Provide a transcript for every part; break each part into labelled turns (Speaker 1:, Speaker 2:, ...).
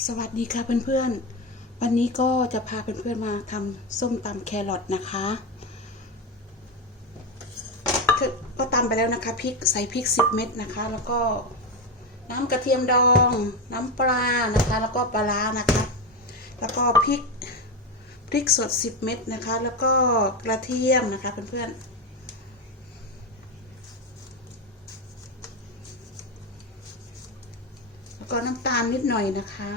Speaker 1: สวัสดีค่ะเพื่อนๆ วันนี้ก็จะพาเพื่อนๆมาทำส้มตำแครอทนะคะก็ตำไปแล้วนะคะพริกใส่พริก 10 เม็ดนะคะ แล้วก็น้ำกระเทียมดอง น้ำปลานะคะ แล้วก็ปลาร้านะคะ แล้วก็พริกพริกสด 10 เม็ดนะคะ แล้วก็กระเทียมนะคะเพื่อนๆ แล้ว ก็น้ำตาลนิดหน่อยนะคะ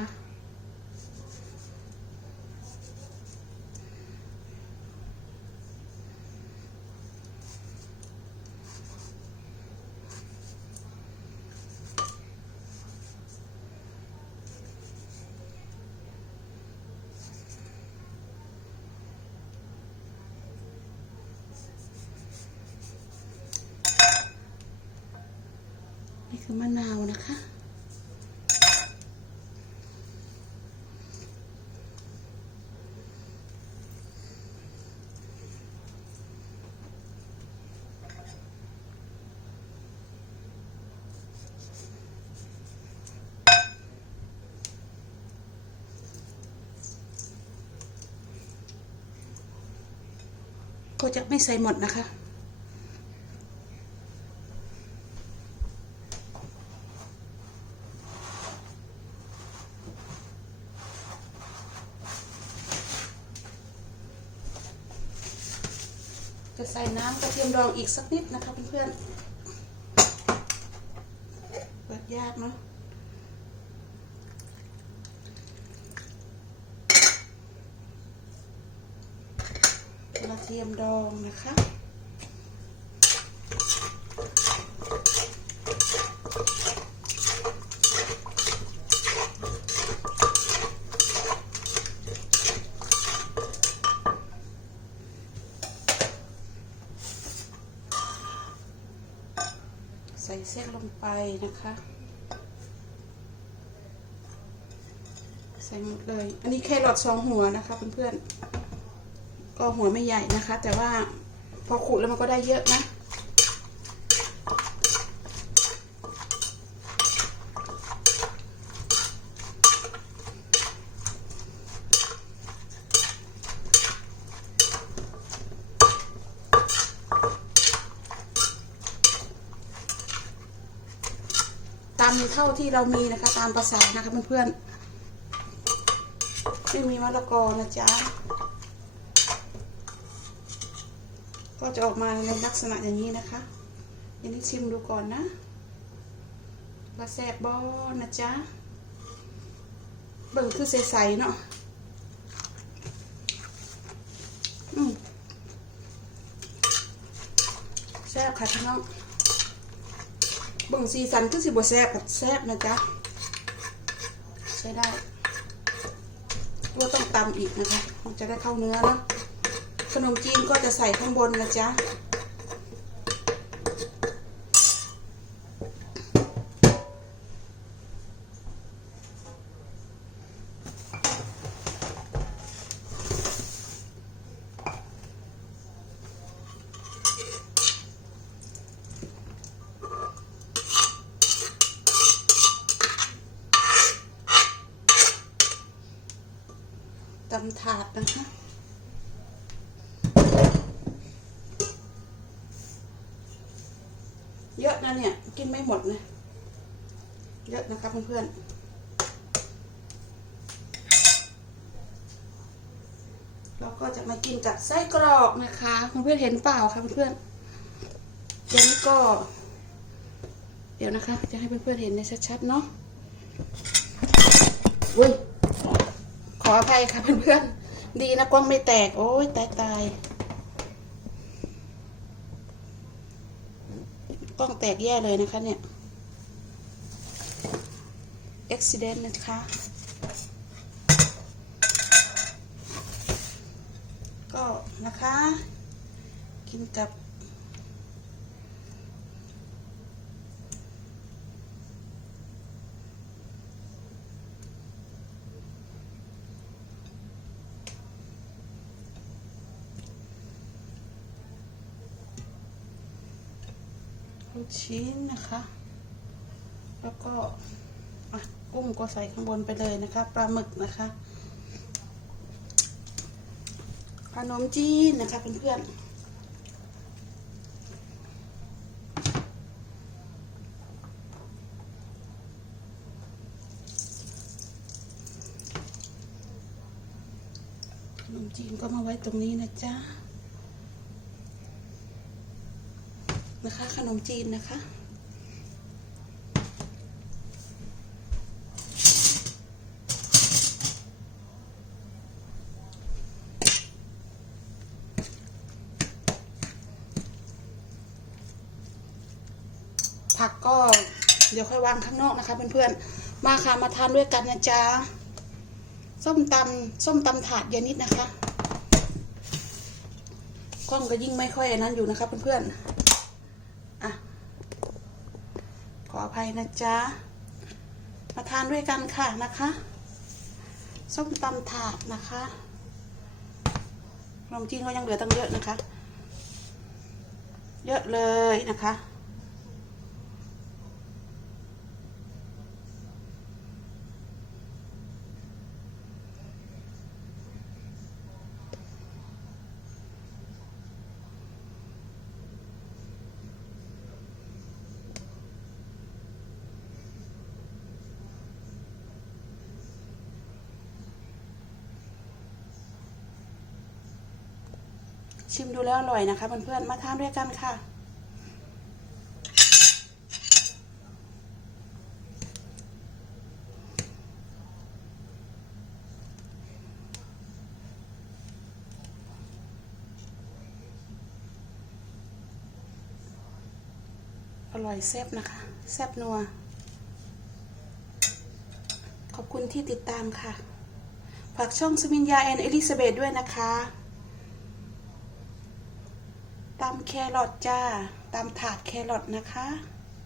Speaker 1: นี่คือมะนาวนะคะ ก็จะไม่ใส่หมดนะคะ จะใส่น้ำกระเทียมดองอีกสักนิดนะคะเพื่อนๆเปิดยากเนาะ กระเทียมดองนะคะใส่เส้นลงไปนะคะ ใส่หมดเลย อันนี้แครอทสองหัวนะคะเพื่อนๆ ก็หัวไม่ใหญ่นะคะ แต่ว่าพอขูดแล้วมันก็ได้เยอะนะตามเท่าที่เรามีนะคะ ตามภาษานะคะเพื่อนๆไม่มีมะละกอนะจ๊ะ ก็จะออกมาในลักษณะอย่างนี้นะคะอันนี้ชิมดูก่อนนะว่าแซ่บบอนะจ๊ะ เบิ่งคือใสๆเนาะอืมแซ่บค่ะพี่น้องเบิ่งสีสันคือสิบ่แซ่บกับแซ่บนะจ๊ะ ใช้ได้ตัวต้องตำอีกนะคะมันจะได้เข้าเนื้อเนาะ ขนมจีนก็จะใส่ข้างบนนะจ๊ะตำถาดนะคะ เยอะนะเนี่ย กินไม่หมดนะเยอะนะคะเพื่อนๆเราก็จะมากินกับไส้กรอกนะคะเพื่อนๆเห็นเปล่าคะเพื่อนๆเดี๋ยวนี้ก็ เดี๋ยวนะคะ จะให้เพื่อนๆเห็นในชัดๆเนาะอุ้ยขออภัยค่ะเพื่อนๆดีนะกล้องไม่แตก โอ้ยตายตาย กล้องแตกแย่เลยนะคะเนี่ยอุบิเหตุนะคะ ก็นะคะ กินกับ ชิ้นนะคะ แล้วก็กุ้งก็ใส่ข้างบนไปเลยนะคะ ปลาหมึกนะคะขนมจีนนะคะเพื่อนๆขนมจีนก็มาไว้ตรงนี้นะจ๊ะ นะคะ ขนมจีนนะคะ ผักก็เดี๋ยวค่อยวางข้างนอกนะคะเพื่อนๆ มาค่ะมาทานด้วยกันนะจ๊ะ ส้มตำส้มตำถาดยานิดนะคะ กล้องก็ยิ่งไม่ค่อยอันนั้นอยู่นะคะเพื่อนๆ อะ ขออ ภัยนะจ๊ะ มาทานด้วยกันค่ะนะคะ ส้มตำถาดนะคะขนมจีนก็ยังเหลือตั้งเยอะนะคะ เยอะเลยนะคะ ชิมดูแล้วอร่อยนะคะเพื่อนๆมาทานด้วยกันค่ะ อร่อยแซ่บนะคะ แซ่บนัว ขอบคุณที่ติดตามค่ะฝากช่องสมินยาแอนเอลิซาเบธด้วยนะคะ ตำแครอทจ้าตำถาดแครอทนะคะ